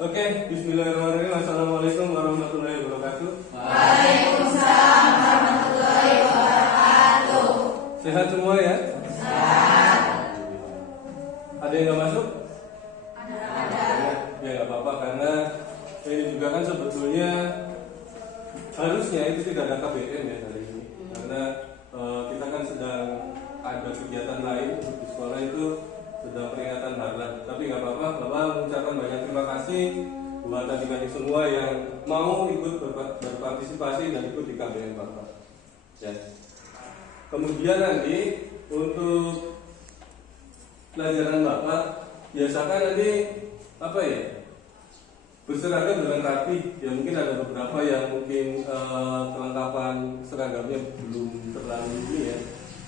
Oke, bismillahirrahmanirrahim. Assalamualaikum warahmatullahi wabarakatuh. Waalaikumsalam warahmatullahi wabarakatuh. Sehat semua ya? Sehat. Ada yang nggak masuk? Ada. Ya nggak apa-apa, karena ini juga kan sebetulnya harusnya itu tidak ada KBM ya hari ini, karena kita kan sedang ada kegiatan lain di sekolah itu, sedang peringatan Harlah. Tapi nggak apa-apa, Bapak mengucapkan banyak terima kasih buat adik-adik semua yang mau ikut berpartisipasi dan ikut di KBM Bapak. Ya. Kemudian nanti untuk pelajaran Bapak biasakan nanti apa ya, berseragam dengan rapi. Ya mungkin ada beberapa yang mungkin kelengkapan seragamnya belum terlalu ini ya,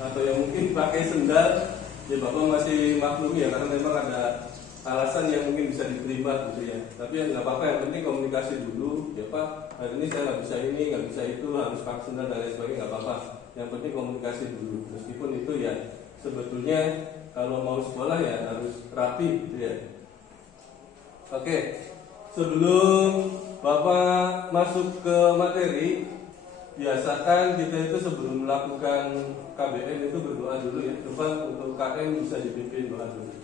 atau yang mungkin pakai sendal. Ya Bapak masih maklum ya, karena memang ada alasan yang mungkin bisa diterima gitu ya. Tapi ya nggak apa-apa, yang penting komunikasi dulu. Ya Pak, hari ini saya nggak bisa ini, nggak bisa itu, harus pakai sendal dan lain sebagainya, nggak apa-apa. Yang penting komunikasi dulu. Meskipun itu ya sebetulnya kalau mau sekolah ya harus rapi gitu ya. Oke, sebelum Bapak masuk ke materi, biasakan kita itu sebelum melakukan KBM itu berdoa dulu ya. Coba untuk KM bisa dipimpin doa dulu.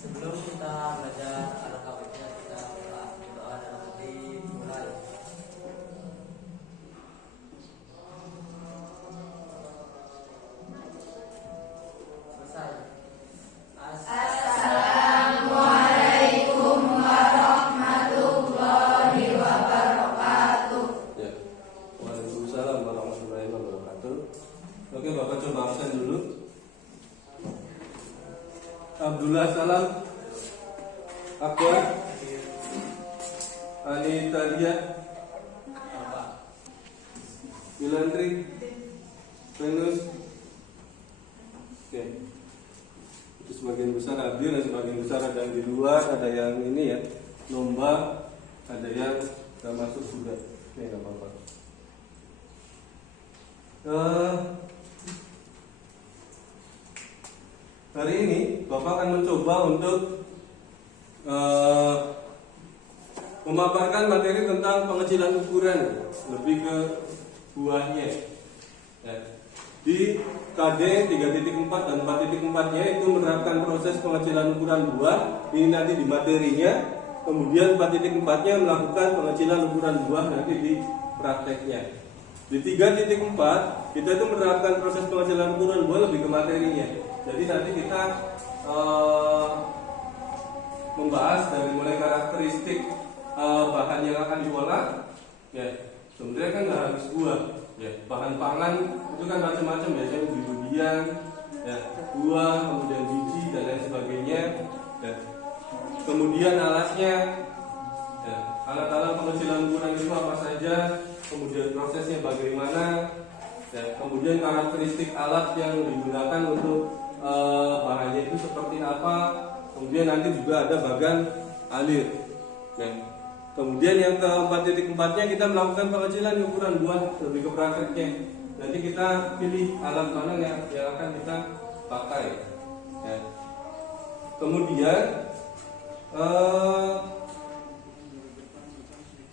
Sebelum kita belajar KBM, kita berdoa dalam hati mulai. Selesai. Assalamualaikum warahmatullahi wabarakatuh. Ya. Waalaikumsalam warahmatullahi wabarakatuh. Oke, Bapak coba absen dulu. Abdullah Salam, Akbar, Anita Dia, Bilantri, Venus. Oke. Itu sebagian besar hadir dan sebagian besar ada yang di luar, ada yang ini ya, lomba, ada yang nggak masuk juga. Oke, nggak apa-apa. Hari ini Bapak akan mencoba untuk memaparkan materi tentang pengecilan ukuran, lebih ke buahnya. Ya. Di KD 3.4 dan 4.4-nya itu menerapkan proses pengecilan ukuran buah. Ini nanti di materinya. Kemudian 4.4-nya melakukan pengecilan ukuran buah nanti di prakteknya. Di 3.4 kita itu menerapkan proses pengecilan ukuran buah lebih ke materinya. Jadi nanti kita membahas dari mulai karakteristik bahan yang akan diolah. Ya, sebenarnya kan nggak harus buah. Ya, bahan pangan itu kan macam-macam ya, misalnya buah-buahan, ya, buah, kemudian biji dan lain sebagainya. Ya. Kemudian alatnya, ya, alat-alat pengecilan ukuran itu apa saja, kemudian prosesnya bagaimana, ya, kemudian karakteristik alat yang digunakan untuk bahannya itu seperti apa, kemudian nanti juga ada bagan alir. Ya. Kemudian yang ke 4.4-nya kita melakukan pengecilan ukuran buah lebih ke prakteknya. Nanti kita pilih alat mana yang akan kita pakai. Ya. Kemudian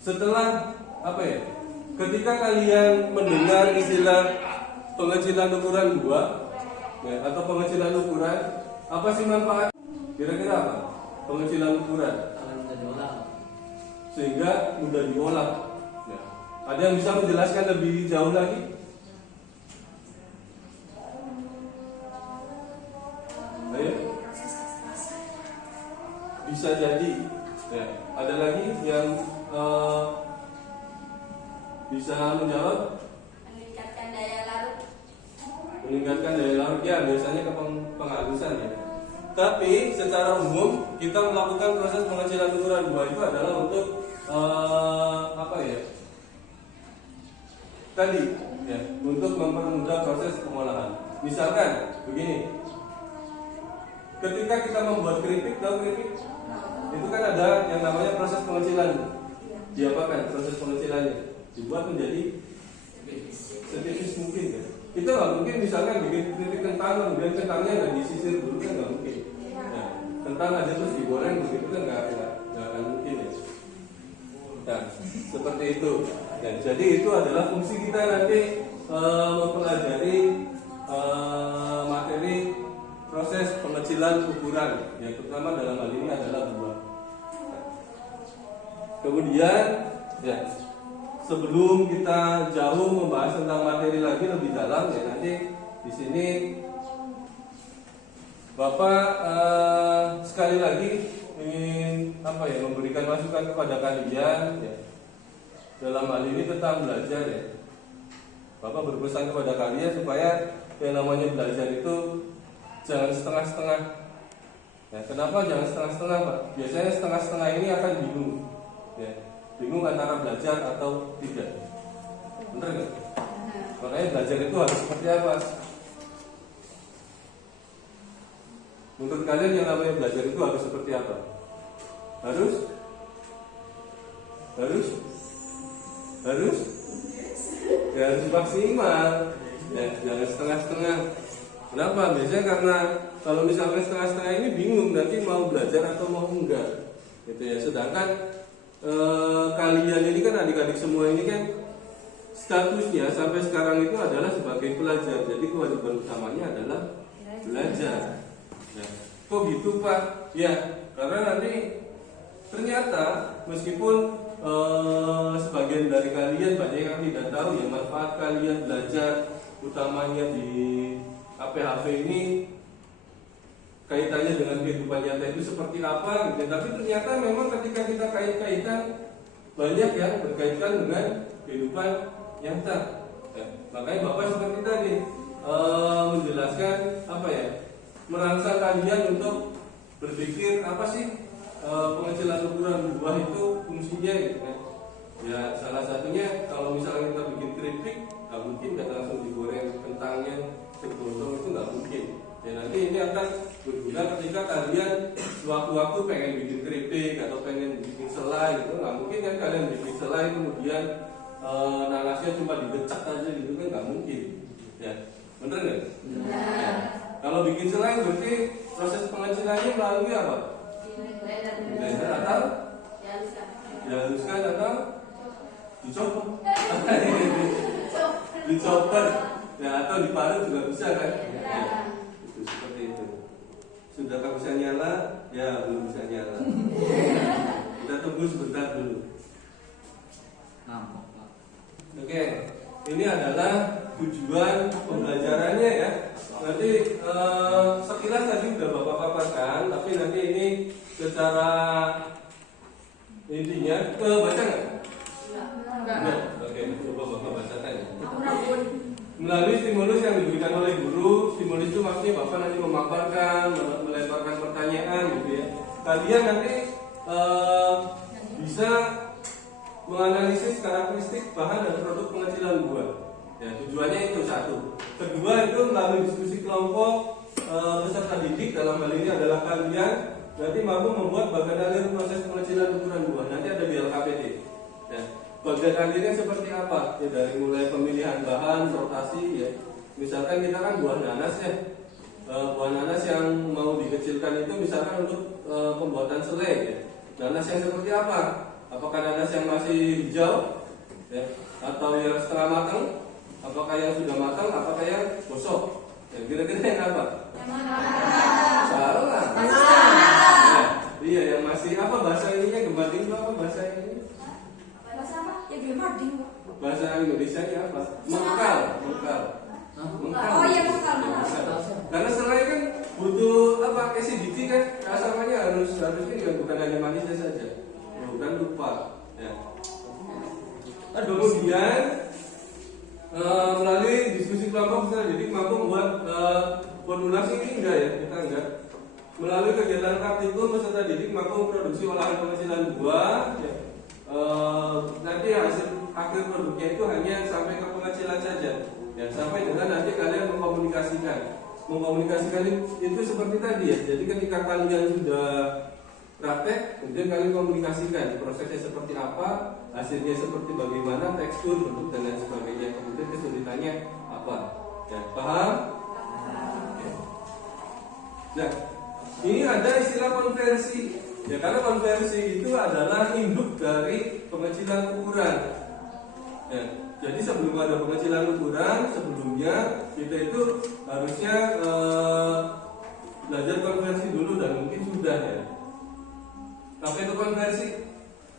setelah apa ya? Ketika kalian mendengar istilah pengecilan ukuran buah, ya, atau pengecilan ukuran, apa sih manfaat? Kira-kira apa? Pengecilan ukuran sehingga mudah diolah. Ya. Ada yang bisa menjelaskan lebih jauh lagi? Ayo. Bisa jadi. Ya. Ada lagi yang bisa menjawab? Meningkatkan daya larut. Meningkatkan daya larut, ya biasanya ke penghalusan ya. Tapi secara umum kita melakukan proses pengecilan ukuran buah itu adalah untuk apa ya? Tadi ya, untuk mempermudah proses pengolahan. Misalkan begini, ketika kita membuat keripik, tahu keripik? Itu kan ada yang namanya proses pengecilan. Diapakan proses pengecilannya? Dibuat menjadi setipis mungkin ya. Kita nggak mungkin misalkan bikin keripik kentang, kemudian kentangnya nggak disisir dulu, kan nggak mungkin. Nah, kentang aja terus digoreng begitu kan nggak akan mungkin ya. Nah, seperti itu. Dan jadi itu adalah fungsi kita nanti mempelajari materi proses pengecilan ukuran, yang pertama dalam hal ini adalah buah. Kemudian, ya, sebelum kita jauh membahas tentang materi lagi lebih dalam, ya nanti di sini Bapak sekali lagi ingin memberikan masukan kepada kalian, ya, dalam hal ini tentang belajar, ya. Bapak berpesan kepada kalian supaya yang namanya belajar itu jangan setengah-setengah. Ya, kenapa jangan setengah-setengah, Pak? Biasanya setengah-setengah ini akan bingung, ya, bingung antara belajar atau tidak. Benar nggak? Makanya belajar itu harus seperti apa? Menurut kalian yang namanya belajar itu harus seperti apa? Harus ya, harus maksimal, ya, jangan setengah-setengah. Kenapa? Biasanya karena kalau misalnya setengah-setengah ini bingung nanti mau belajar atau mau enggak, gitu ya. Sedangkan kalian ini kan adik-adik semua ini kan statusnya sampai sekarang itu adalah sebagai pelajar. Jadi kewajiban utamanya adalah belajar. Ya. Kok gitu, Pak? Ya, karena nanti ternyata meskipun sebagian dari kalian banyak yang tidak tahu ya manfaat kalian belajar utamanya di HP ini kaitannya dengan kehidupan nyata itu seperti apa gitu. Tapi ternyata memang ketika kita kait-kaitan banyak yang berkaitan dengan kehidupan nyata. Ya, makanya Bapak seperti tadi menjelaskan merangsang kalian untuk berpikir apa sih pengecilan ukuran buah itu fungsinya gitu kan. Ya salah satunya kalau misalnya kita bikin keripik nggak mungkin kan langsung digoreng kentangnya segotong, itu nggak mungkin. Ya nanti ini akan berguna ketika kalian sewaktu-waktu pengen bikin keripik atau pengen bikin selai gitu. Nggak mungkin kan kalian bikin selai kemudian nanasnya cuma dibecak aja gitu kan, nggak mungkin. Ya bener nggak? Ya. Kalau bikin selai berarti proses pengecilannya melalui apa? Blender atau dihaluskan atau dicopot, dicopot, ya atau diparut juga bisa kan? Ya, itu seperti itu. Sudahkah bisa nyala? Ya belum bisa nyala. Kita tunggu sebentar dulu. Oke, ini adalah tujuan pembelajarannya ya. Nanti sekilas tadi udah Bapak paparkan, tapi nanti ini secara intinya baca nggak? Enggak. Oke, coba Bapak bacakan ya. Melalui stimulus yang diberikan oleh guru, stimulus itu maksudnya Bapak nanti memaparkan, melemparkan pertanyaan gitu ya. Kalian nanti bisa menganalisis karakteristik bahan dan produk pengecilan buah. Ya, tujuannya itu satu. Kedua itu melalui diskusi kelompok peserta didik, dalam hal ini adalah kalian nanti mampu membuat bagian alir proses pengecilan ukuran buah. Nanti ada di LKPD. Ya. Bagian alirnya seperti apa? Ya, dari mulai pemilihan bahan, rotasi ya. Misalkan kita kan buah nanas ya. Buah nanas yang mau dikecilkan itu misalkan untuk pembuatan selai ya. Nanas yang seperti apa? Apakah nanas yang masih hijau ya, atau yang setengah matang? Apakah yang sudah matang? Apakah yang gosok? Ya, kira-kira yang apa? Salah. Ya, iya, yang masih apa bahasa ininya? Gembading itu apa bahasa ini? Bahasa apa? Ya gembading. Bahasa Indonesia-nya apa? Mengkal. Oh iya mengkal. Karena selai kan butuh apa? Acidity kan? Asamannya harusnya kan bukan hanya manisnya saja. Bukan lupa. Ya. Kemudian melalui diskusi kelompok bisa jadi mampu membuat formulasi ini enggak ya, kita enggak. Melalui kegiatan praktikum peserta didik mampu memproduksi olahan pengecilan buah ya. Nanti hasil akhir produknya itu hanya sampai ke pengecilan saja ya, sampai dengan nanti kalian mengkomunikasikan itu seperti tadi ya. Jadi ketika kalian sudah praktek, kemudian kalian komunikasikan prosesnya seperti apa, hasilnya seperti bagaimana, tekstur, bentuk dan lain sebagainya. Kemudian kesulitannya apa? Ya, paham? Ya. Nah, Ini ada istilah konversi. Ya, karena konversi itu adalah induk dari pengecilan ukuran. Ya, jadi sebelum ada pengecilan ukuran, sebelumnya kita itu harusnya belajar konversi dulu dan mungkin sudah ya. Apa itu konversi?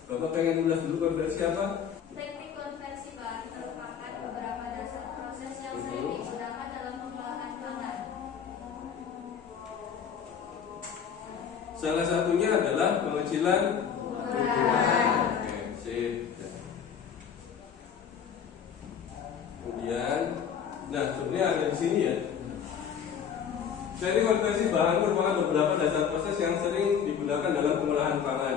Bapak pengen ulas dulu konversi apa? Teknik konversi bahan merupakan beberapa dasar proses yang sering digunakan dalam pengolahan pangan. Salah satunya adalah pengecilan ukuran. Oke, sip. Kemudian, nah sebenarnya ada di sini ya. Jadi konversi bahan merupakan beberapa dasar proses yang sering digunakan dalam pengolahan pangan.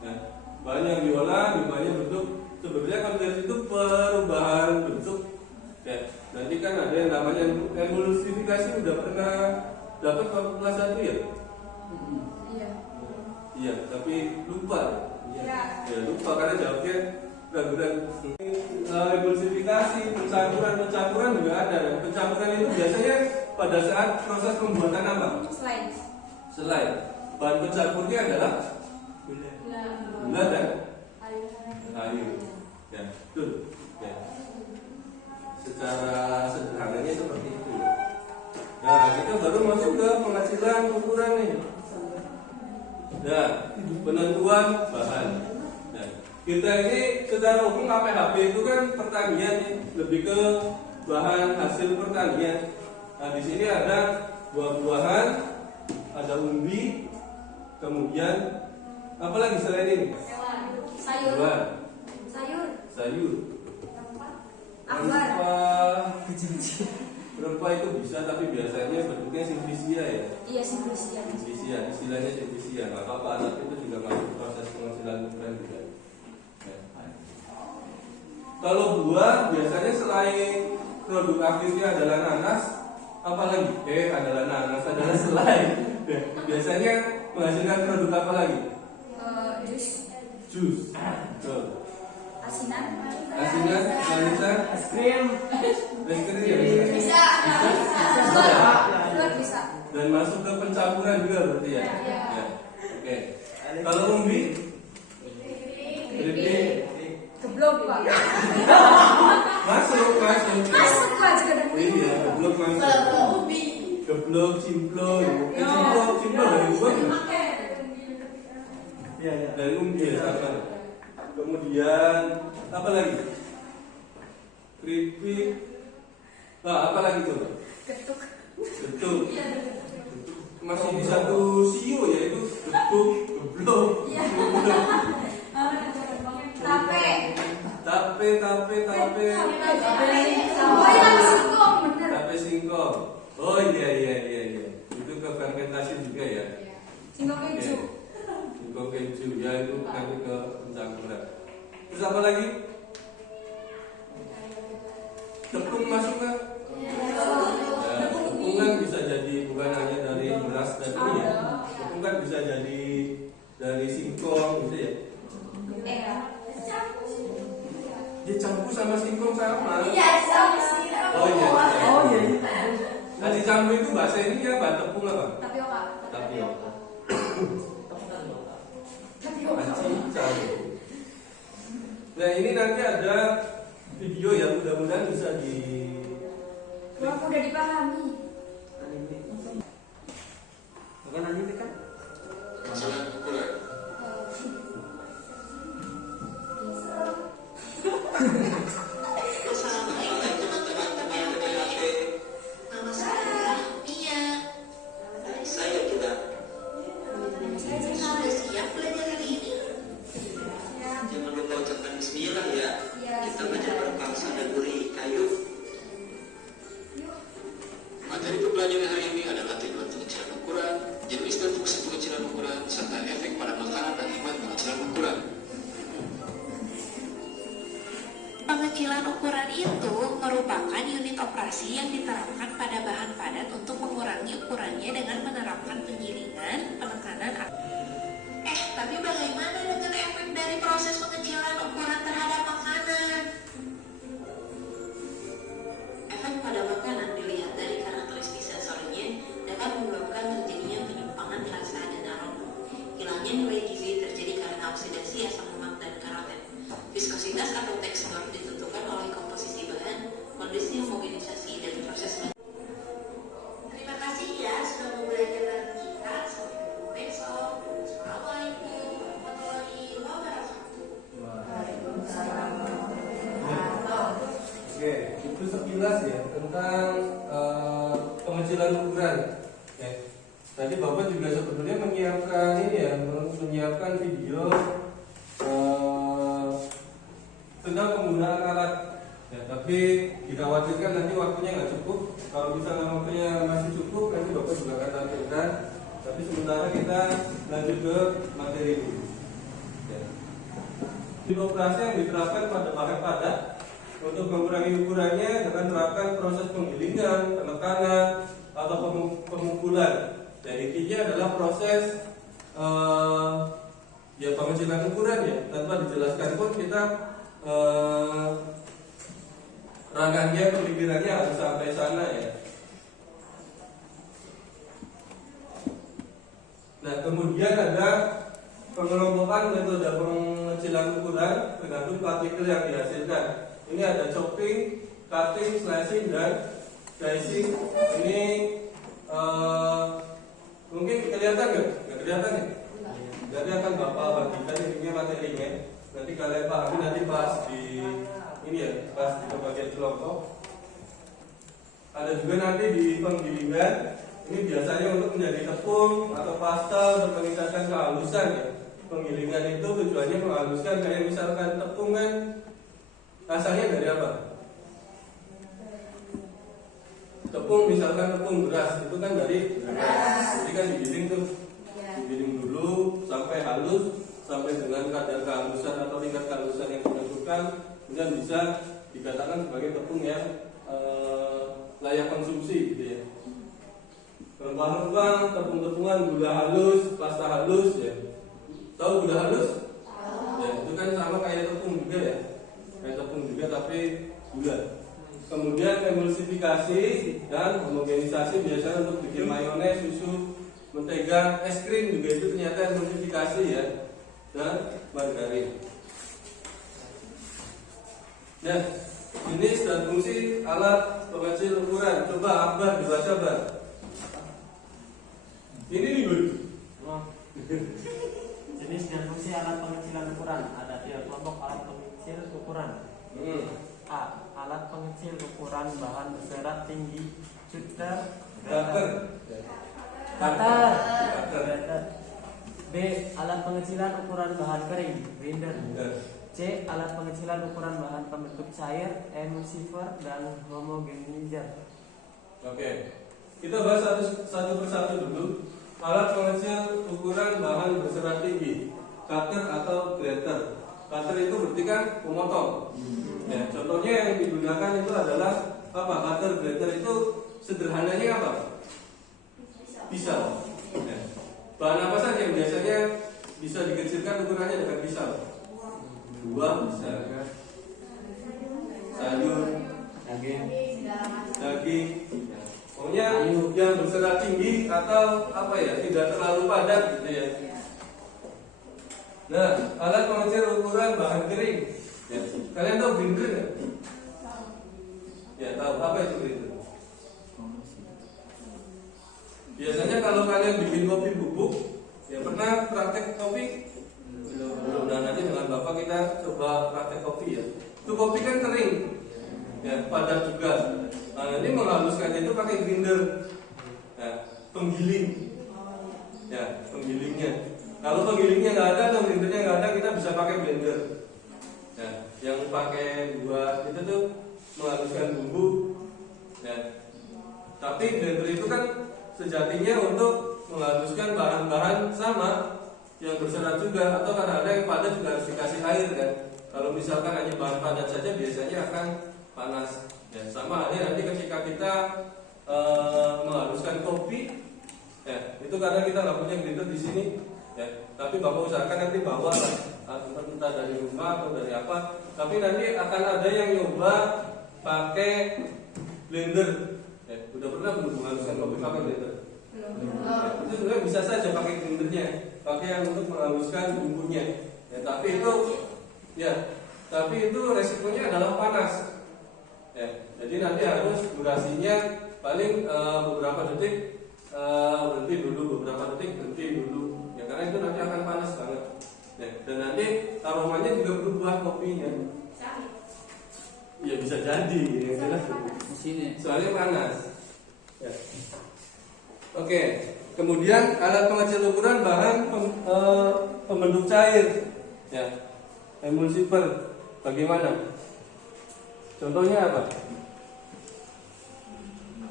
Nah, bahan yang diolah berbagai bentuk. Sebenarnya konversi itu perubahan bentuk. Ya, nanti kan ada yang namanya emulsifikasi. Udah pernah dapat waktu kelas 1 ya? Iya. Iya, tapi lupa. Iya. Ya lupa karena jawabnya ragu-ragu. Emulsifikasi, pencampuran juga ada. Dan pencampuran itu biasanya pada saat proses pembuatan apa? Selain. Selai. Bahan pencampurnya adalah gula dan air. Ya, betul. Ya. Secara sederhananya seperti itu. Nah, kita baru masuk ke pengecilan ukuran nih. Nah, penentuan bahan. Nah, kita ini secara umum KPHB itu kan pertanian lebih ke bahan hasil pertanian. Nah, di sini ada buah-buahan, ada umbi, kemudian apa lagi selain ini? Sayur. Buah, Sayur. sayur. Akbar. Rempah itu bisa, tapi biasanya bentuknya simplisia ya. Iya simplisia. Simplisia, istilahnya simplisia. Nggak apa-apa, anak itu juga masuk proses pengecilan ukuran juga. Ya. Kalau buah biasanya selain produk akhirnya adalah nanas, apalagi? Adalah nanas, adalah selai. Ya, biasanya menghasilkan produk apa lagi? Jus. Jus. Betul. Asinan. Asinan, manisan, Es krim. es krim ya bisa. Bisa. Luar bisa. Dan masuk ke pencampuran juga berarti ya. Iya. Ya. Oke. Kalau umbi, keripik, Geblok pak. masuk. Masuk pak juga ada Iya, geblok masuk. Geblok, cimplon. Cimplon dari buah ya? Iya, iya. Dari umbi ya sama. Kemudian apa lagi? Keripik. Apa lagi tuh? Ketuk. Betul. Masih di satu sio yaitu getuk, geblok. Tape. Oh yang singkong bener. Tape singkong. Oh iya. Itu ke fermentasi juga ya. Singkong keju. Singkong keju ya, itu nanti ke pencampuran. Terus apa lagi? Tepung masuk nggak? Ya, tepung kan bisa jadi bukan hanya dari beras dan ini ya. Tepung kan bisa jadi dari singkong gitu ya. Dia campur sama singkong sama. Oh iya. Oh iya. Nah, dicampur itu bahasa ini apa? Tepung apa? Tapioka. Tapioka. Tapioka. Campur. Nah, ini nanti ada video ya, mudah-mudahan bisa di. Wah, udah dipahami. Bukan anime kan? Pengecilan ukuran. Assalamualaikum teman-teman pendengar PHP. Nama saya Mia. Saya Kita. Sudah siap belajar hari ini? Jangan lupa ucapkan bismillah ya. Kita belajar berbangsa dan beri kayu. Materi pembelajaran hari ini adalah tujuan pengecilan ukuran, jenis dan fungsi pengecilan ukuran, serta efek pada makanan akibat pengecilan ukuran. Pengecilan ukuran itu merupakan unit operasi yang diterapkan pada bahan padat untuk mengurangi ukurannya dengan menerapkan penggilingan, penekanan. Tapi bagaimana dengan efek dari proses pengecilan ukuran terhadap makanan? Efek pada makanan dilihat dari karakteristik sensorinya dapat menyebabkan terjadinya penyimpangan rasa Oke, itu sekilas ya tentang pengecilan ukuran. Oke. Tadi Bapak juga sebetulnya menyiapkan ini ya, menyiapkan video tentang penggunaan alat. Ya, tapi dikhawatirkan nanti waktunya nggak cukup. Kalau misalnya waktunya masih cukup, nanti Bapak juga akan tampilkan. Tapi sementara kita lanjut ke materi dulu. Ya. Di operasi yang diterapkan pada bahan padat untuk mengurangi ukurannya dengan menerapkan proses penggilingan, penekanan, atau pemukulan. Dan intinya adalah proses ya pengecilan ukuran ya. Tanpa dijelaskan pun kita rangkaiannya pemikirannya harus sampai sana ya. Nah kemudian ada pengelompokan metode pengecilan ukuran tergantung partikel yang dihasilkan. Ini ada chopping, cutting, slicing, dan dicing. Ini mungkin kelihatan nggak? Nggak kelihatan ya? Jadi akan Bapak bagikan ini materinya. Nanti kalian pahami nanti pas di ini ya, pas di bagian kelompok. Ada juga nanti di penggilingan. Ini biasanya untuk menjadi tepung atau pasta untuk meningkatkan kehalusan ya. Penggilingan itu tujuannya menghaluskan, kayak misalkan tepung kan asalnya dari apa? Tepung misalkan tepung beras itu kan dari beras. Jadi kan digiling tuh, digiling dulu sampai halus, sampai dengan kadar kehalusan atau tingkat kehalusan yang ditentukan, kemudian bisa dikatakan sebagai tepung yang layak konsumsi gitu ya. Rempah-rempah, tepung-tepungan, gula halus, pasta halus ya. Tahu gula halus? Ya, itu kan sama kayak tepung juga ya. Kayak tepung juga tapi gula. Kemudian emulsifikasi dan homogenisasi biasanya untuk bikin mayones, susu, mentega, es krim juga itu ternyata emulsifikasi ya. Dan margarin. Nah, jenis dan fungsi alat pengecil ukuran. Coba Akbar dibaca Bar. Ini nih Bud. Jenis dan fungsi alat pengecilan ukuran. Ada 3 kelompok alat pengecil ukuran. A. Alat pengecil ukuran bahan berserat tinggi, cutter, cutter. B. Alat pengecilan ukuran bahan kering, grinder. C. Alat pengecilan ukuran bahan pembentuk cair, emulsifier, dan homogenizer. Oke, kita bahas satu persatu dulu. Alat pengecil ukuran bahan berserat tinggi, cutter atau grater. Cutter itu berarti kan pemotong. Ya, contohnya yang digunakan itu adalah apa? Cutter, grater itu sederhananya apa? Pisau. Ya. Bahan apa saja yang biasanya bisa dikecilkan ukurannya dengan pisau? Buah bisa, sayur, daging. Pokoknya yang berserat tinggi atau apa ya, tidak terlalu padat gitu ya. Nah, alat pengecil ukuran bahan kering. Ya. Kalian tahu grinder nggak? Ya tahu, apa itu grinder? Biasanya kalau kalian bikin kopi bubuk, ya pernah praktek kopi? Belum. Nah nanti dengan Bapak kita coba praktek kopi ya. Itu kopi kan kering, ya padat juga. Nah nanti menghaluskannya itu pakai grinder, ya, penggiling, ya penggilingnya. Kalau penggilingnya nggak ada atau grindernya nggak ada, kita bisa pakai blender. Ya, yang pakai buat itu tuh menghaluskan bumbu. Ya. Tapi blender itu kan sejatinya untuk menghaluskan bahan-bahan sama yang berserat juga, atau karena ada yang padat juga harus dikasih air kan. Kalau misalkan hanya bahan padat saja biasanya akan panas. Ya, sama halnya nanti ketika kita menghaluskan kopi, ya itu karena kita nggak punya grinder di sini. Ya, tapi Bapak usahakan nanti bawa entah dari rumah atau dari apa. Tapi nanti akan ada yang nyoba pakai blender. Ya, udah pernah belum menghaluskan kopi pakai blender? Ya, itu sebenarnya bisa saja pakai blendernya, pakai yang untuk menghaluskan bumbunya. Ya, tapi itu resikonya adalah panas. Ya, jadi nanti harus durasinya paling beberapa detik berhenti dulu, beberapa detik berhenti dulu. Ya, karena itu nanti akan panas banget. Ya, dan nanti aromanya juga berubah kopinya. Ya bisa jadi, yang jelas Mesinnya. soalnya panas. Ya. Oke, kemudian alat pengecil ukuran bahan pembentuk cair, ya, emulsifer. Bagaimana? Contohnya apa?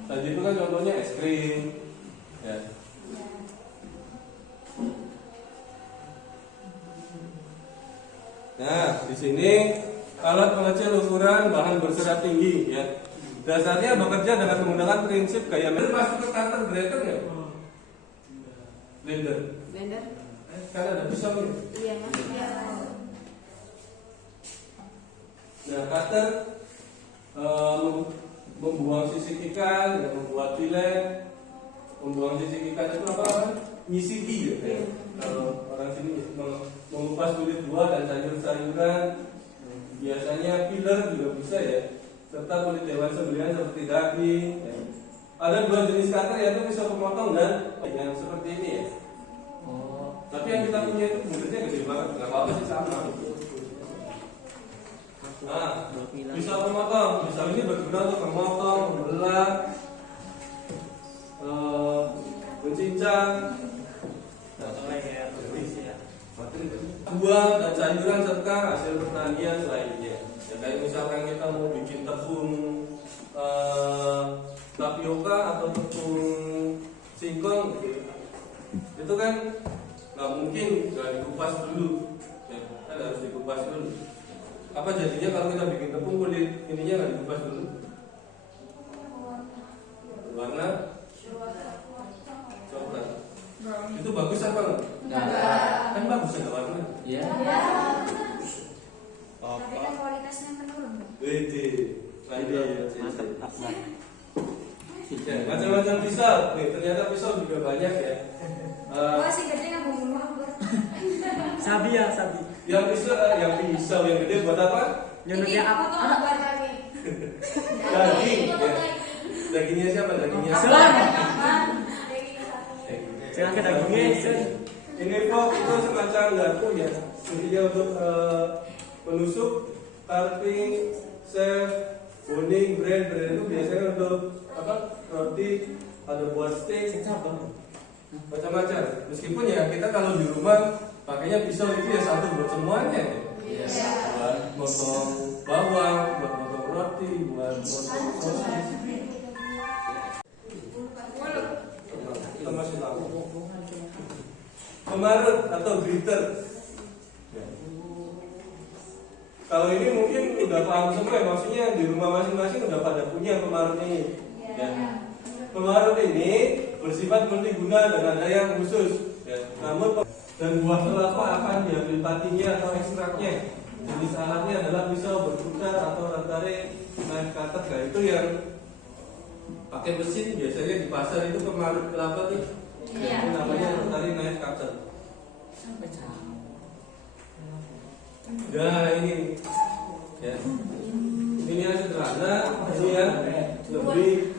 Tadi itu kan contohnya es krim, ya. Nah, di sini alat pengecil ukuran bahan berserat tinggi, ya. Dasarnya bekerja dengan menggunakan prinsip gaya meter. Masuk ke cutter blender ya? Blender. Blender? Kan ada pisaunya. Iya mas. Nah, cutter membuang sisik ikan, ya, membuat filet, membuang sisik ikan itu apa? Nyisiki ya. Kalau orang sini mengupas kulit buah dan sayur-sayuran. Biasanya peeler juga bisa ya, serta kulit hewan sembelihan seperti daging. Ya. Ada dua jenis cutter, yaitu pisau pemotong dan yang seperti ini ya. Oh, Tapi yang kita punya itu bentuknya gede banget, nggak apa-apa sih sama. Nah, pisau pemotong, pisau ini berguna untuk memotong, membelah, mencincang, buah dan sayuran serta hasil pertanian lainnya. Ya, kayak misalkan kita mau bikin tepung tapioka atau tepung singkong, gitu. Itu kan nggak mungkin nggak dikupas dulu, ya, kan harus dikupas dulu. Apa jadinya kalau kita bikin tepung kulit ininya nggak dikupas dulu? Warna coklat. Itu bagus apa enggak? Kan bagus ada warna. iya. Tapi kan kualitasnya menurun. Wede. Mantap, Akbar. Ya, macam-macam pisau. Nih, ternyata pisau juga banyak ya. Wah si gede nggak bunuh aku. Sabi ya, sabi. Yang pisau yang gede buat apa? Nyunuknya apa? Foto gambar lagi. Daging. Ya. Dagingnya siapa? Dagingnya Selang. Eh, Jangan ke dagingnya, Sen. Ini fork itu semacam garpu ya. Intinya untuk menusuk, carving, chef, boning, bread itu biasanya untuk apa? Roti, ada buat steak, macam-macam. Meskipun ya kita kalau di rumah pakainya pisau itu ya satu buat semuanya ya. Buat potong bawang, buat potong roti, buat potong sosis. Kita masih tahu. Pemarut atau gritter. Kalau ini mungkin udah paham semua ya, maksudnya di rumah masing-masing udah pada punya pemarut ini. Ya. Pemarut ini bersifat multiguna dan ada yang khusus. Ya. Namun dan buah kelapa akan diambil patinya atau ekstraknya. Jenis alatnya adalah pisau berputar atau rotary knife cutter. Nah, itu yang pakai mesin biasanya di pasar itu pemarut kelapa tuh. Itu namanya rotary knife cutter. Nah ini ya, ini yang sederhana, ini yang lebih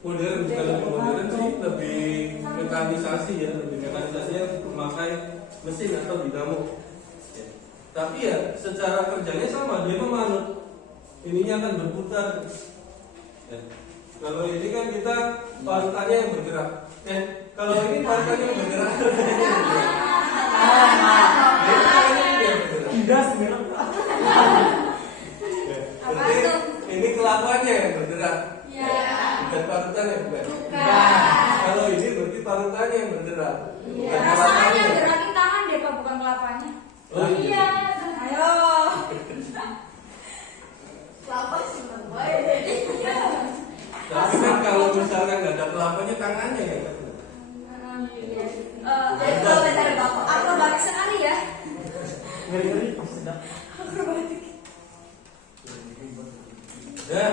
modern, bukan lebih modern sih, lebih mekanisasi ya, lebih mekanisasinya memakai mesin atau dinamo. Ya. Tapi ya secara kerjanya sama, dia memanut, ininya akan berputar. Ya. Kalau ini kan kita parutannya yang bergerak. Kalau ini parutannya yang bergerak. Indah sebenarnya. Berarti ini kelapanya yang bergerak. Bukan parutannya, bukan. Kalau ini berarti parutannya yang bergerak. Bukan Rasanya kelapanya. gerakin tangan deh pak, bukan kelapanya. Oh iya. Ayo. Kelapa sih baik. Tapi kan kalau misalkan nggak ada kelapanya, tangannya ya. Bentar bapak. Akrobatik sekali ya. Ngeri-ngeri sedap. Nah,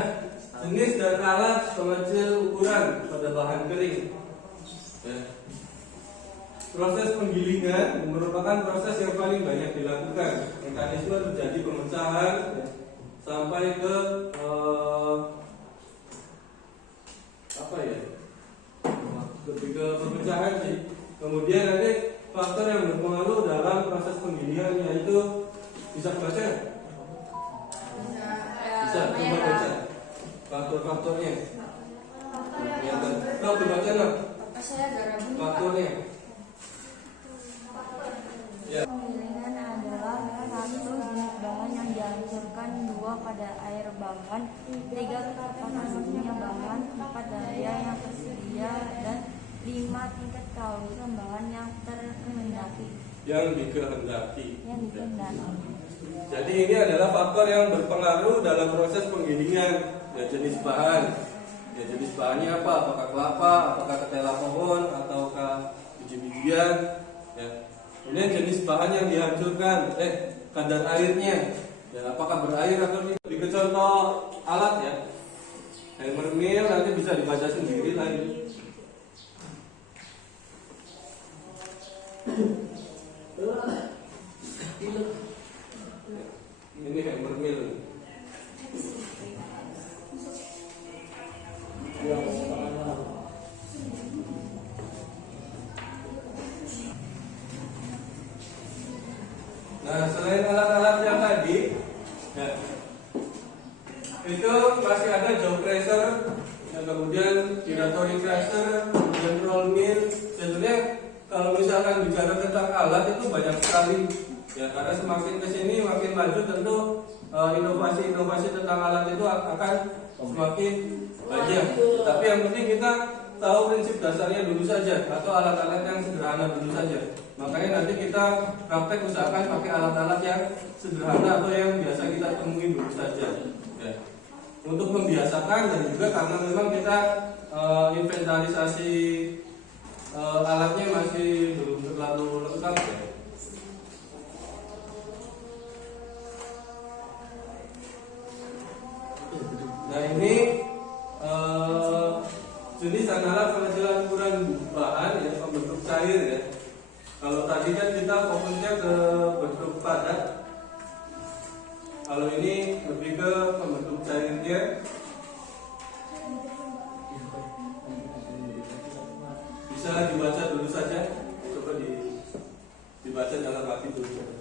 jenis dan alat pengecil ukuran pada bahan kering. Ya. Proses penggilingan merupakan proses yang paling banyak dilakukan. Mekanisme terjadi pemecahan ya, sampai ke apa ya? Lebih ke pemecahan sih. Kemudian nanti faktor yang berpengaruh dalam proses penggilingan yaitu bisa baca? Baca, coba baca. Faktor-faktornya. Kau dibaca nggak? Apa saya gara bunyi Pak? Faktornya. Ya. Penggilingan adalah satu jenis bahan yang dihancurkan, dua pada air bahan, tiga kepastiannya bahan, empat daya yang tersedia, dan lima tingkat kehalusan bahan yang terkehendaki. Yang dikehendaki. Jadi ini adalah faktor yang berpengaruh dalam proses penggilingan. Ya, jenis bahan. Ya, jenis bahannya apa? Apakah kelapa, apakah ketela pohon, ataukah biji-bijian? Ya. Kemudian jenis bahan yang dihancurkan, kadar airnya. Ya, apakah berair atau tidak? Bagi contoh alat ya. Hammer mill nanti bisa dibaca sendiri lagi. Ini hammer mill. Nah, selain alat-alat yang tadi, ya, itu masih ada jaw crusher, ya, kemudian giratory crusher, kemudian roll mill. Sebenarnya kalau misalkan bicara tentang alat itu banyak sekali, ya, karena semakin kesini makin maju tentu inovasi-inovasi tentang alat itu akan semakin banyak. Tapi yang penting kita tahu prinsip dasarnya dulu saja, atau alat-alat yang sederhana dulu saja. Makanya nanti kita praktek usahakan pakai alat-alat yang sederhana atau yang biasa kita temui dulu saja. Ya. Untuk membiasakan dan juga karena memang kita inventarisasi alatnya masih belum terlalu lengkap ya. Nah ini jenis alat pengecilan ukuran bahan ya, pembentuk cair ya. Kalau tadi kan kita fokusnya ke bentuk padat, kalau ini lebih ke pembentuk cairnya. Bisa dibaca dulu saja, coba dibaca dalam hati dulu.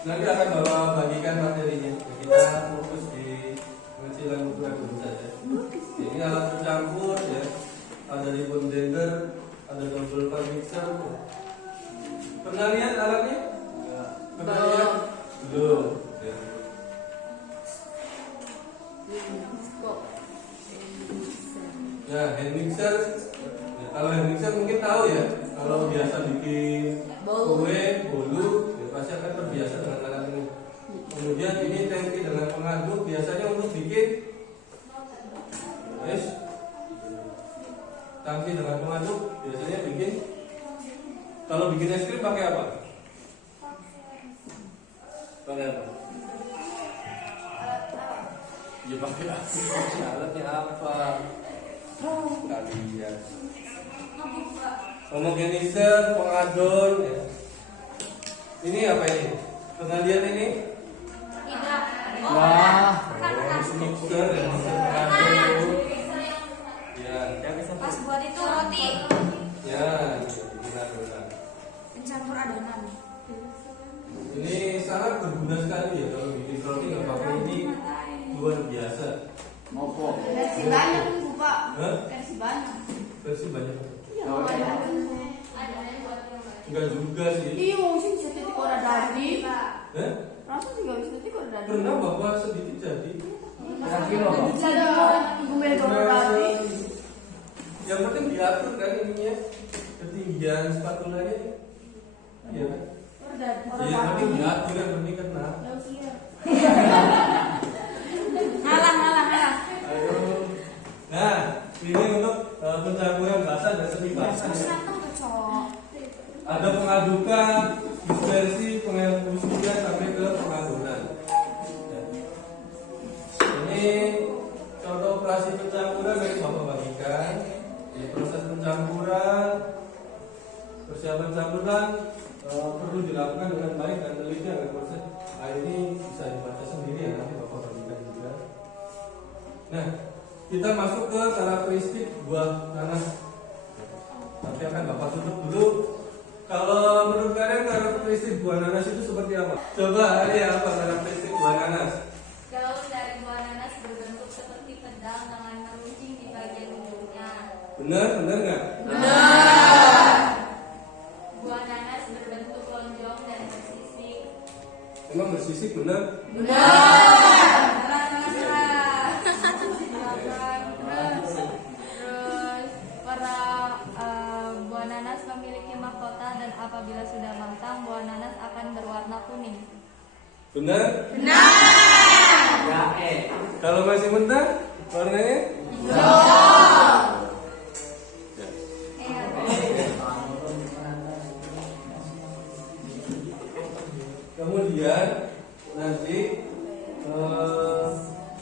Nanti akan bagikan materinya. Kita fokus di pengecilan ukuran dulu saja. Ini alat pencampur ya. Ada ribbon blender, ada double pan mixer. Pernah lihat alatnya? Pernah lihat? Belum. Ya. Ya, hand mixer. Ya, kalau hand mixer mungkin tahu ya. Kalau biasa bikin kue, bolu, ya pasti akan terbiasa dengan alat ini. Kemudian ini tangki dengan pengaduk, biasanya untuk bikin tangki dengan pengaduk, biasanya bikin. Kalau bikin es krim pakai apa? Pakai apa? Ya pakai alatnya apa? Kalian. Homogenizer, pengadon ya. Ini apa ini? Pernah lihat ini? Tidak. Wah, Mixer ya, mixer pengadon. Ya, Pas buat itu roti. ya, benar. Pencampur adonan. Ini sangat berguna sekali ya kalau bikin roti nggak pakai ini luar biasa. Versi banyak nih Pak. Hah? Versi banyak. Versi banyak. Iya, banyak. Enggak juga sih. Iya, mungkin bisa titik orang dari. Hah? Rasa juga bisa titik orang dari. Pernah bapak sedikit jadi. berapa kilo Pak? Bisa ada ibu mel orang dari. Yang penting diatur kan ininya, ketinggian spatulanya. Iya kan? Iya, tapi diatur yang penting kan nah. Ngalah. Ayo. Nah, ini untuk pencampuran basa dan semi basa. Satu tuh cowok. Ada pengadukan, dispersi, pengelusian sampai ke pengadukan. Ini contoh operasi pencampuran yang Bapak bagikan. Di proses pencampuran, persiapan campuran perlu dilakukan dengan baik dan teliti agar proses ini bisa dibaca sendiri ya, nanti Bapak bagikan juga. Nah, kita masuk ke karakteristik buah nanas. Tapi akan Bapak tutup dulu. Kalau menurut kalian karakteristik buah nanas itu seperti apa? Coba ini apa karakteristik buah nanas? Daun dari buah nanas berbentuk seperti pedang dengan meruncing di bagian ujungnya. Benar nggak? Buah nanas berbentuk lonjong dan bersisik. Emang bersisik benar? Terus para buah nanas memiliki mahkota dan apabila sudah matang buah nanas akan berwarna kuning. Benar? Ya, Kalau masih mentah, warnanya? Kemudian nanti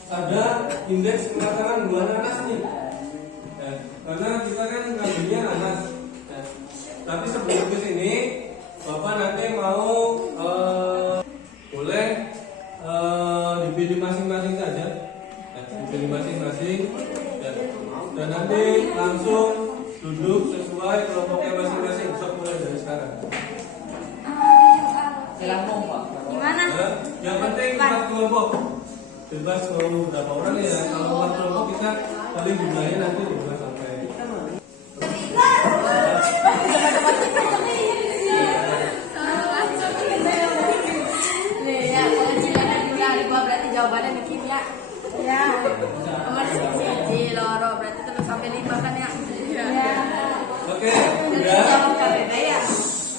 ada indeks kematangan buah nanas nih. Ya, karena kita kan ngambilnya nanas. Ya. Tapi sebelum ke sini, Bapak nanti mau boleh dipilih masing-masing saja. Ya, dipilih masing-masing. Ya. Dan nanti langsung duduk sesuai kelompoknya masing-masing. Bisa mulai dari sekarang. silakan Pak. Gimana? Ya, yang penting buat kelompok. Bebas mau berapa orang ya. Kalau buat kelompok kita paling jumlahnya nanti 5 sampai. Nih ya, kalau cilekan udah di gua berarti jawabannya nih kimia. Ya. Nomor siji loro berarti terus sampai 5 kan ya? Iya. Oke, Jadi udah. jawab kalian ya.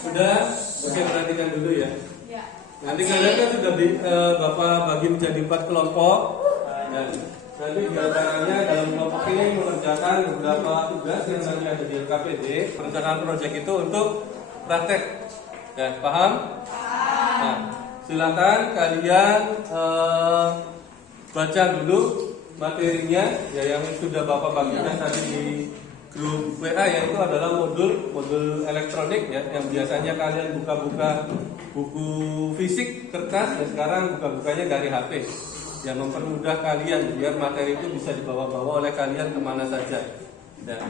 Udah. Oke, perhatikan dulu ya. Ya. Nanti kalian kan sudah Bapak bagi menjadi 4 kelompok. Dan nanti diantaranya dalam kelompok ini mengerjakan beberapa tugas yang nanti ada di LKPD. Perencanaan proyek itu untuk praktek. Ya, paham? Nah, silakan kalian baca dulu materinya ya yang sudah Bapak bagikan tadi di grup WA, yaitu adalah modul elektronik ya, yang biasanya kalian buka-buka buku fisik kertas, ya sekarang buka-bukanya dari HP yang mempermudah kalian biar materi itu bisa dibawa-bawa oleh kalian kemana saja. Dan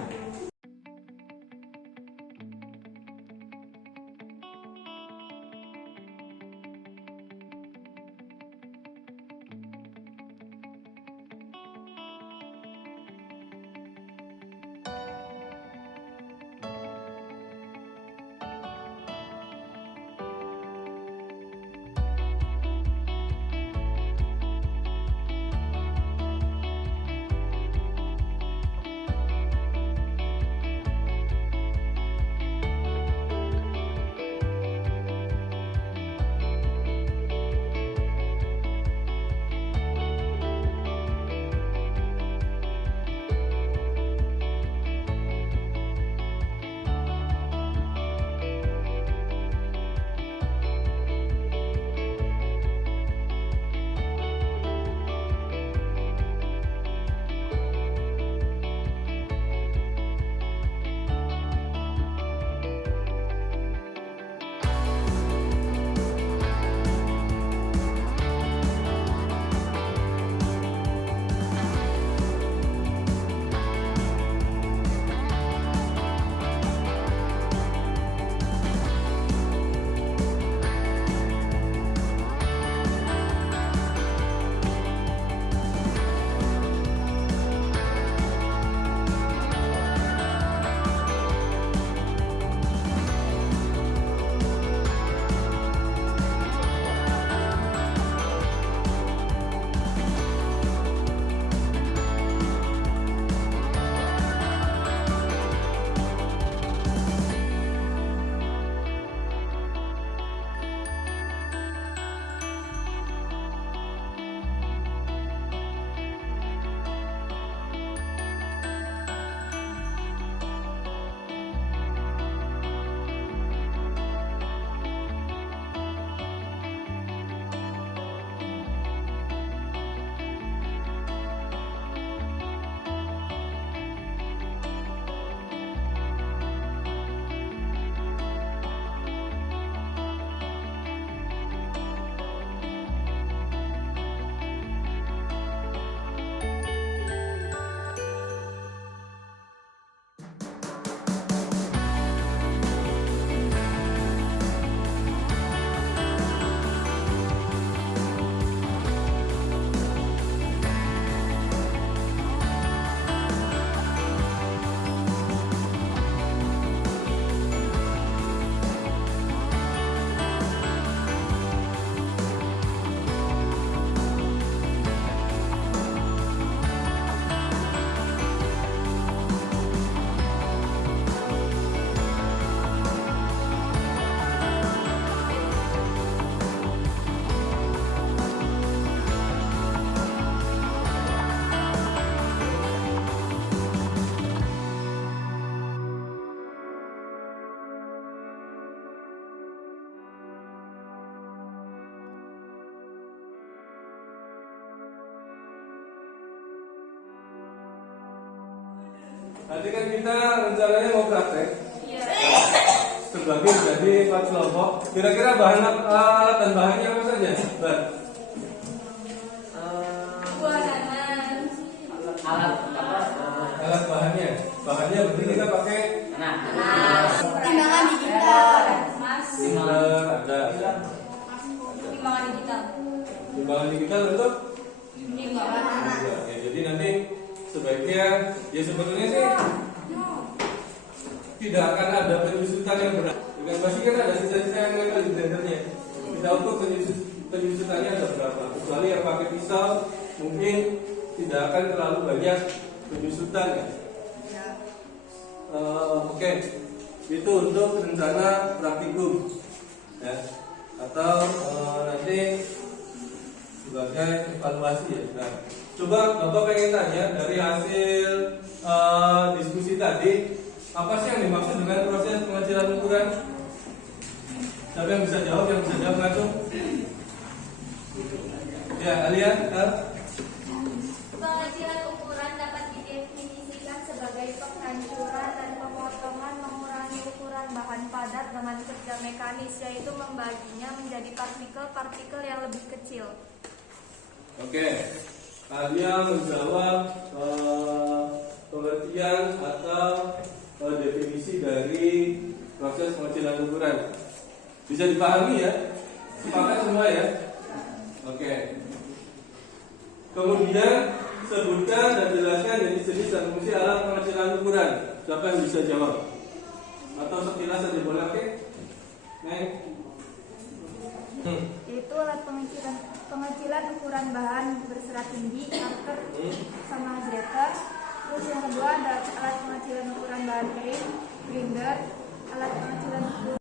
Nanti kan kita rencananya mau praktek. Terbagi jadi 4 kelompok. Kira-kira bahan alat dan bahannya apa saja? Bar. Alat apa? Alat bahannya. Bahannya berarti kita pakai Timbangan digital. timbangan ada. Timbangan digital. Timbangan digital untuk Timbangan. ya, jadi nanti sebaiknya ya sebetulnya sih tidak akan ada penyusutan yang berat. Dengan pasti kan ada sisa-sisa yang nempel di blendernya. Kita ukur penyusutannya ada berapa. Kecuali yang pakai pisau mungkin tidak akan terlalu banyak penyusutan ya. Oke, itu untuk rencana praktikum ya, atau nanti sebagai evaluasi ya. Nah, coba Bapak pengen tanya dari hasil diskusi tadi, apa sih yang dimaksud dengan proses pengecilan ukuran? Siapa yang bisa jawab? Yang bisa jawab langsung? Ya, Alia. Pengecilan ukuran dapat didefinisikan sebagai penghancuran dan pemotongan mengurangi ukuran bahan padat dengan kerja mekanis, yaitu membaginya menjadi partikel-partikel yang lebih kecil. Oke, Alia menjawab pengertian atau definisi dari proses pengecilan ukuran. Bisa dipahami ya? Sepakat semua ya? Oke. Kemudian sebutkan dan jelaskan jenis-jenis dan fungsi alat pengecilan ukuran. Siapa yang bisa jawab? Atau sekilas saja boleh? Oke? Neng. Yaitu alat pengecilan ukuran bahan berserat tinggi, marker sama grater. Terus yang kedua ada alat pengecilan ukuran bahan kering, grinder, alat pengecilan ukuran.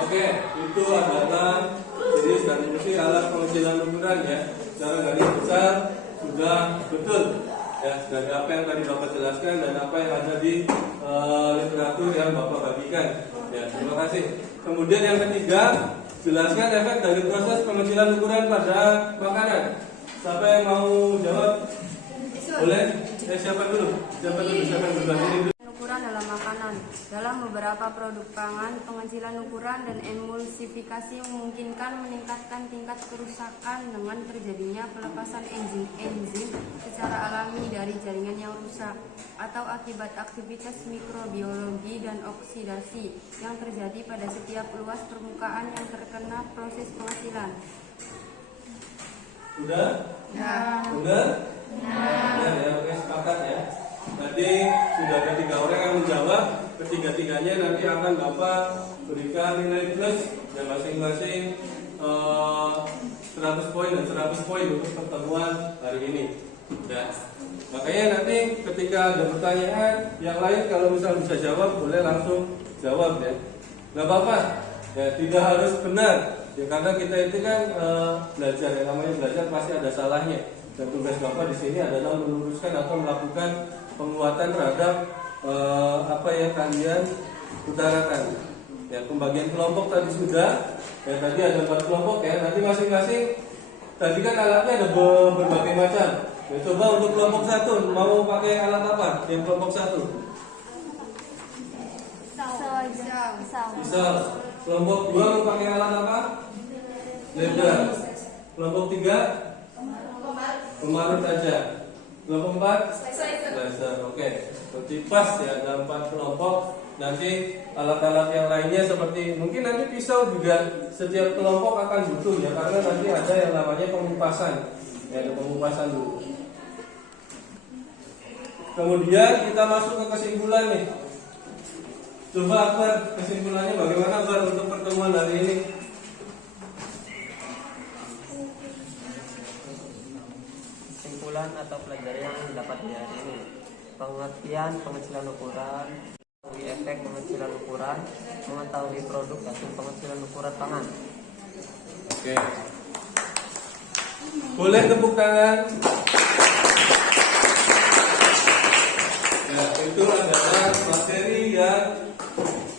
Oke, itu adalah jenis dan fungsi alat pengecilan ukuran ya. Secara garis besar sudah betul ya dari apa yang tadi Bapak jelaskan dan apa yang ada di literatur yang Bapak bagikan. Ya, terima kasih. Kemudian yang ketiga, jelaskan efek dari proses pengecilan ukuran pada makanan. Siapa yang mau jawab? Boleh? Siapa dulu? Siapa yang berbagi dulu? Ukuran dalam makanan. Dalam beberapa produk pangan, pengecilan ukuran dan emulsifikasi memungkinkan meningkatkan tingkat kerusakan dengan terjadinya pelepasan enzim secara alami dari jaringan yang rusak atau akibat aktivitas mikrobiologi dan oksidasi yang terjadi pada setiap luas permukaan yang terkena proses pengecilan. Udah? Udah? Ya, oke, sepakat ya. Nanti sudah ada 3 orang yang menjawab, ketiga-tiganya nanti akan Bapak berikan nilai plus dan masing-masing 100 poin dan 100 poin untuk pertemuan hari ini. Ya. Makanya nanti ketika ada pertanyaan yang lain, kalau misal bisa jawab boleh langsung jawab ya. Gak apa-apa, ya tidak harus benar. Ya karena kita itu kan belajar, yang namanya belajar pasti ada salahnya. Dan tugas Bapak di sini adalah meluruskan atau melakukan penguatan terhadap apa yang kalian utarakan. Ya, pembagian kelompok tadi sudah. Ya, tadi ada 4 kelompok ya. Nanti masing-masing tadi kan alatnya ada berbagai macam. Ya, coba untuk kelompok 1 mau pakai alat apa? Yang kelompok 1. Pisau. Kelompok 2 mau pakai alat apa? Lebar. Kelompok 3 pemarut saja. Kelompok 4 laser. Oke. Berarti pas ya ada 4 kelompok. Nanti alat-alat yang lainnya seperti mungkin nanti pisau juga setiap kelompok akan butuh ya, karena nanti ada yang namanya pengupasan. Ya, ada pengupasan dulu. Kemudian kita masuk ke kesimpulan nih. Coba Akbar, kesimpulannya bagaimana Akbar untuk pertemuan hari ini? Kesimpulan atau pelajaran yang dapat di hari ini: pengertian pengecilan ukuran, efek pengecilan ukuran, mengetahui produk hasil pengecilan ukuran pangan. Oke. Boleh tepuk tangan. Ya, itu adalah materi yang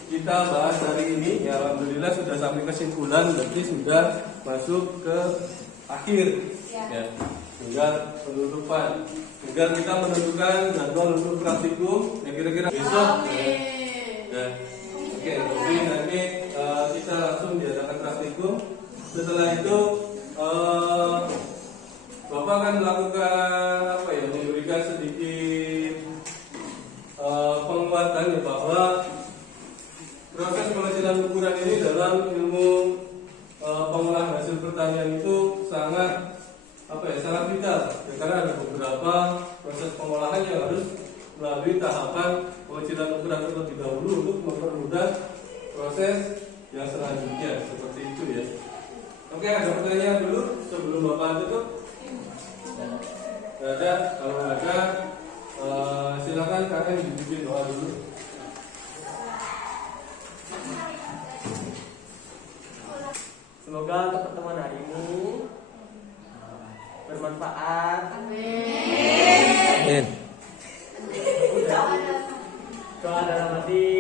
kita bahas hari ini. Ya, alhamdulillah sudah sampai kesimpulan, berarti sudah masuk ke akhir. Ya, tinggal penutupan. Tinggal kita menentukan jadwal untuk praktikum yang kira-kira besok. Ya. Oke, jadi nanti kita langsung diadakan praktikum. Setelah itu Bapak akan melakukan apa ya? Memberikan sedikit penguatan ya bahwa proses pengecilan ukuran ini dalam ilmu pengolahan hasil pertanian itu sangat sangat vital ya, karena ada beberapa proses pengolahan yang harus melalui tahapan pengecilan ukuran terlebih dahulu untuk mempermudah proses yang selanjutnya seperti itu ya. Oke, ada pertanyaan dulu sebelum Bapak tutup? Tidak ada. Kalau ada silakan kalian dipimpin doa dulu. Semoga untuk pertemuan hari ini bermanfaat. Amin. Doa dalam hati